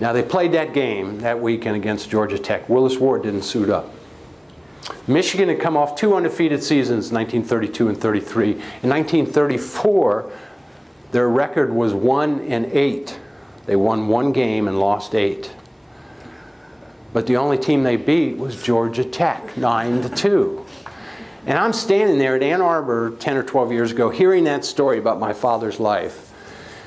Now, they played that game that weekend against Georgia Tech. Willis Ward didn't suit up. Michigan had come off 2 undefeated seasons, 1932 and 33. In 1934, their record was 1-8. They won 1 game and lost 8. But the only team they beat was Georgia Tech, 9-2. And I'm standing there at Ann Arbor 10 or 12 years ago, hearing that story about my father's life.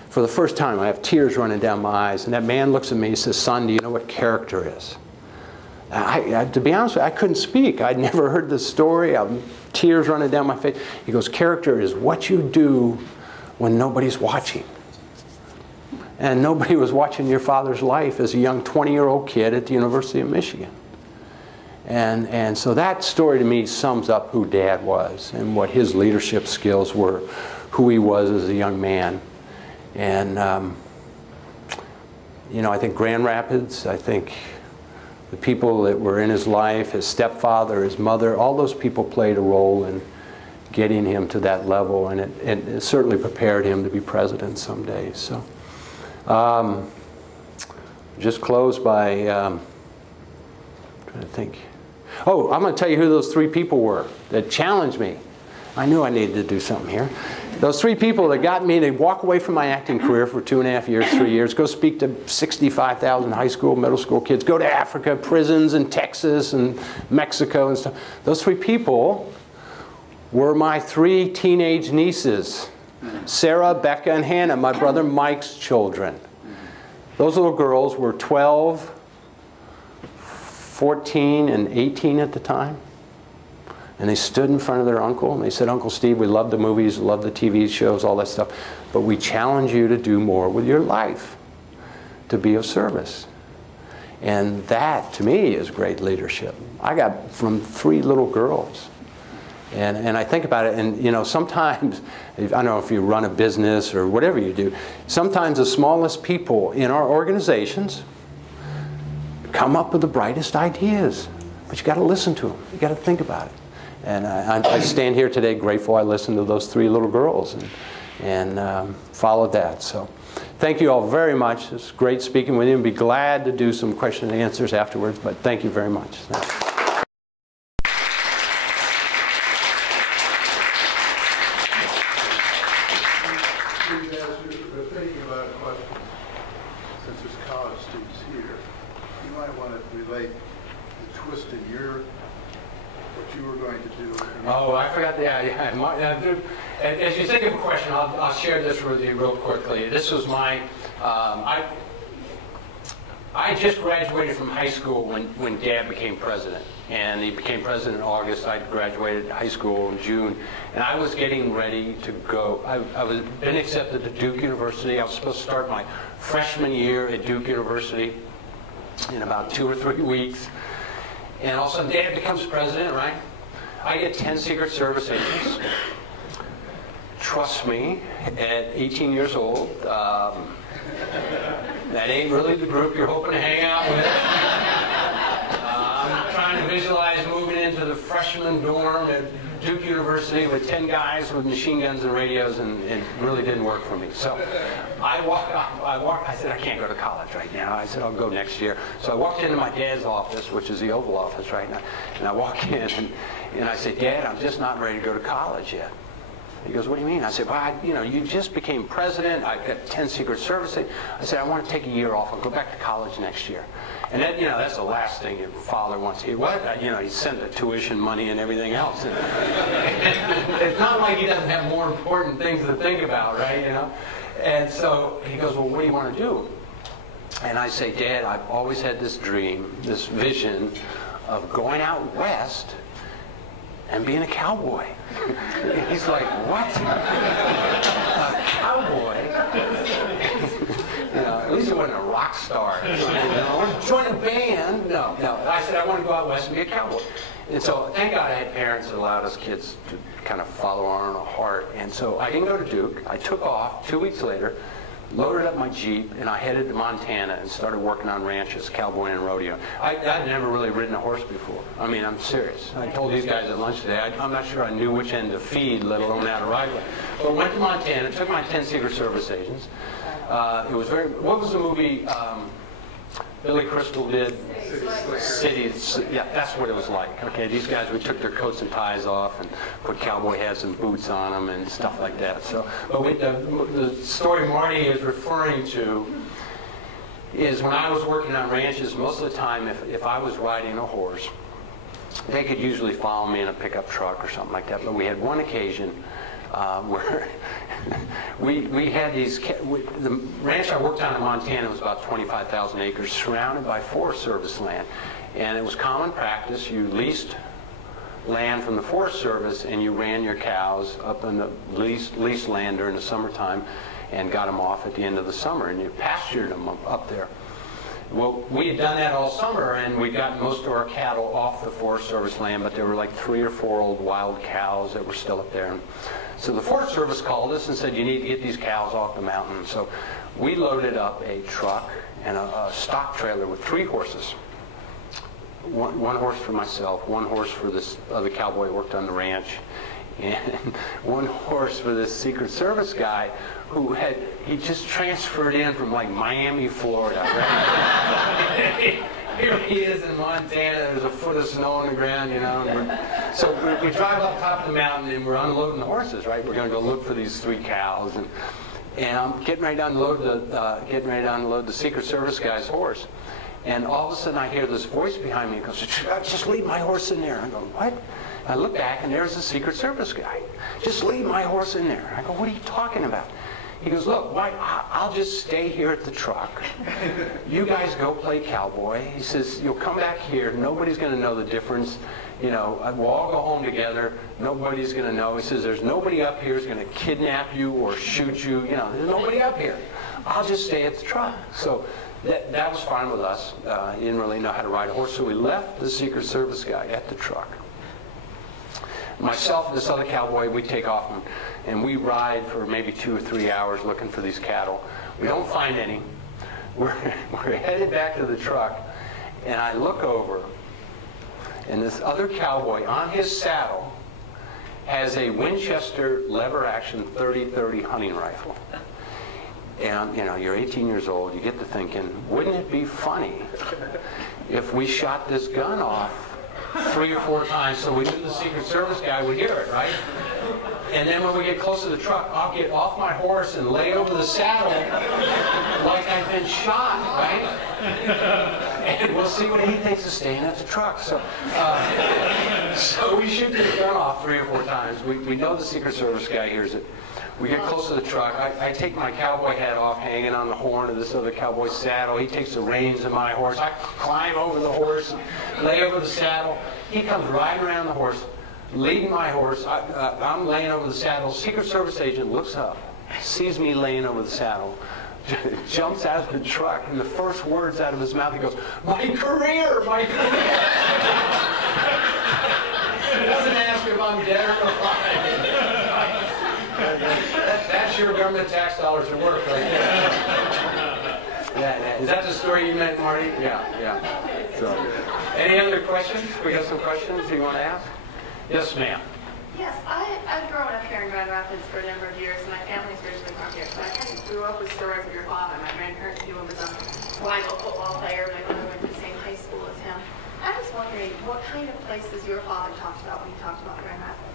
For the first time, I have tears running down my eyes. And that man looks at me and says, "Son, do you know what character is?" To be honest with you, I couldn't speak. I'd never heard this story. Tears running down my face. He goes, "Character is what you do when nobody's watching." And nobody was watching your father's life as a young 20-year-old kid at the University of Michigan. And so that story to me sums up who Dad was and what his leadership skills were, who he was as a young man. And, you know, I think Grand Rapids, I think the people that were in his life, his stepfather, his mother, all those people played a role in getting him to that level, and it certainly prepared him to be president someday. So, just close by trying to think. Oh, I'm going to tell you who those 3 people were that challenged me. I knew I needed to do something here. Those 3 people that got me to walk away from my acting career for 2.5 years, 3 years, go speak to 65,000 high school, middle school kids, go to Africa, prisons in Texas and Mexico and stuff. Those 3 people were my 3 teenage nieces, Sarah, Becca, and Hannah, my brother Mike's children. Those little girls were 12, 14, and 18 at the time. And they stood in front of their uncle and they said, "Uncle Steve, we love the movies, love the TV shows, all that stuff, but we challenge you to do more with your life, to be of service." And that, to me, is great leadership. I got from 3 little girls. And I think about it, and you know, sometimes, I don't know if you run a business or whatever you do, sometimes the smallest people in our organizations come up with the brightest ideas. But you got to listen to them. You got to think about it. And I stand here today grateful I listened to those 3 little girls and followed that. So thank you all very much. It's great speaking with you, and be glad to do some question and answers afterwards. But thank you very much. Oh, I forgot. As you think of a question, I'll share this with you real quickly. This was my. I just graduated from high school when Dad became president, and he became president in August. I graduated high school in June, and I was getting ready to go. I was been accepted to Duke University. I was supposed to start my freshman year at Duke University in about 2 or 3 weeks, and all of a sudden Dad becomes president, right? I get 10 Secret Service agents. Trust me, at 18 years old, that ain't really the group you're hoping to hang out with. I'm trying to visualize moving into the freshman dorm at Duke University with 10 guys with machine guns and radios, and it really didn't work for me. So I said, I can't go to college right now. I said, I'll go next year. So I walked into my dad's office, which is the Oval Office right now, and I walk in, and I said, "Dad, I'm just not ready to go to college yet." He goes, "What do you mean?" I said, "Well, you just became president. I've got 10 Secret Service." I said, "I want to take a year off. I'll go back to college next year." And that, that's the last thing your father wants to hear. What? He sent the tuition money and everything else. And it's not like he doesn't have more important things to think about, right? And so he goes, "Well, what do you want to do?" And I say, "Dad, I've always had this dream, this vision of going out west and being a cowboy." He's like, "What? A cowboy?" At least he wasn't a rock star. I want to join a band. No. I said, I want to go out west and be a cowboy. And so thank God I had parents that allowed us kids to kind of follow our own heart. And so I didn't go to Duke. I took off 2 weeks later, loaded up my Jeep, and I headed to Montana and started working on ranches, cowboy and rodeo. I'd never really ridden a horse before. I mean, I'm serious. I told these guys at lunch today, I'm not sure I knew which end to feed, let alone how to ride one. But went to Montana, took my 10 Secret Service agents. It was what was the movie, Billy Crystal did Cities. Yeah, that's what it was like. Okay, these guys, we took their coats and ties off and put cowboy hats and boots on them and stuff like that. So, but the story Marty is referring to is when I was working on ranches, most of the time, if I was riding a horse, they could usually follow me in a pickup truck or something like that. But we had one occasion where we had these, the ranch I worked on in Montana was about 25,000 acres, surrounded by Forest Service land. And it was common practice, you leased land from the Forest Service and you ran your cows up in the leased land during the summertime and got them off at the end of the summer, and you pastured them up there. Well, we had done that all summer, and we got most of our cattle off the Forest Service land, but there were like 3 or 4 old wild cows that were still up there. So the Forest Service called us and said, you need to get these cows off the mountain. So we loaded up a truck and a stock trailer with 3 horses. One horse for myself, 1 horse for this other cowboy who worked on the ranch, and 1 horse for this Secret Service guy who he just transferred in from like Miami, Florida. Right? Here he is in Montana, there's a foot of snow on the ground, you know. So we drive up top of the mountain and we're unloading the horses, right? We're going to go look for these 3 cows, and I'm getting ready to unload the Secret Service guy's horse. And all of a sudden I hear this voice behind me. It goes, just leave my horse in there. I go, what? I look back and there's the Secret Service guy. Just leave my horse in there. I go, what are you talking about? He goes, look, I'll just stay here at the truck. You guys go play cowboy. He says, you'll come back here. Nobody's going to know the difference. You know, we'll all go home together. Nobody's going to know. He says, there's nobody up here who's going to kidnap you or shoot you. You know, there's nobody up here. I'll just stay at the truck. So that was fine with us. He didn't really know how to ride a horse, so we left the Secret Service guy at the truck. Myself and this other cowboy, we take off and we ride for maybe 2 or 3 hours looking for these cattle. We don't find any. We're headed back to the truck, and I look over, and this other cowboy on his saddle has a Winchester lever-action .30-30 hunting rifle. And, you know, you're 18 years old, you get to thinking, wouldn't it be funny if we shot this gun off 3 or 4 times so we knew the Secret Service guy would hear it, right? And then when we get close to the truck, I'll get off my horse and lay over the saddle like I've been shot, right? And we'll see what he thinks of staying at the truck. So we shoot the gun off 3 or 4 times. We know the Secret Service guy hears it. We get close to the truck. I take my cowboy hat off, hanging on the horn of this other cowboy's saddle. He takes the reins of my horse. I climb over the horse, lay over the saddle. He comes riding around the horse, leading my horse. I'm laying over the saddle. Secret Service agent looks up, sees me laying over the saddle, jumps out of the truck, and the first words out of his mouth, he goes, "My career, my career." He doesn't ask if I'm dead or alive. That's your government tax dollars at work right there. Is that the story you meant, Marty? Yeah. So, any other questions? We got some questions you want to ask? Yes, ma'am. Yes, I've grown up here in Grand Rapids for a number of years, and my family's originally from here. So I kind of grew up with stories of your father. My grandparents knew him as a rival football player. My mother went to the same high school as him. I was wondering, what kind of places your father talked about when he talked about Grand Rapids?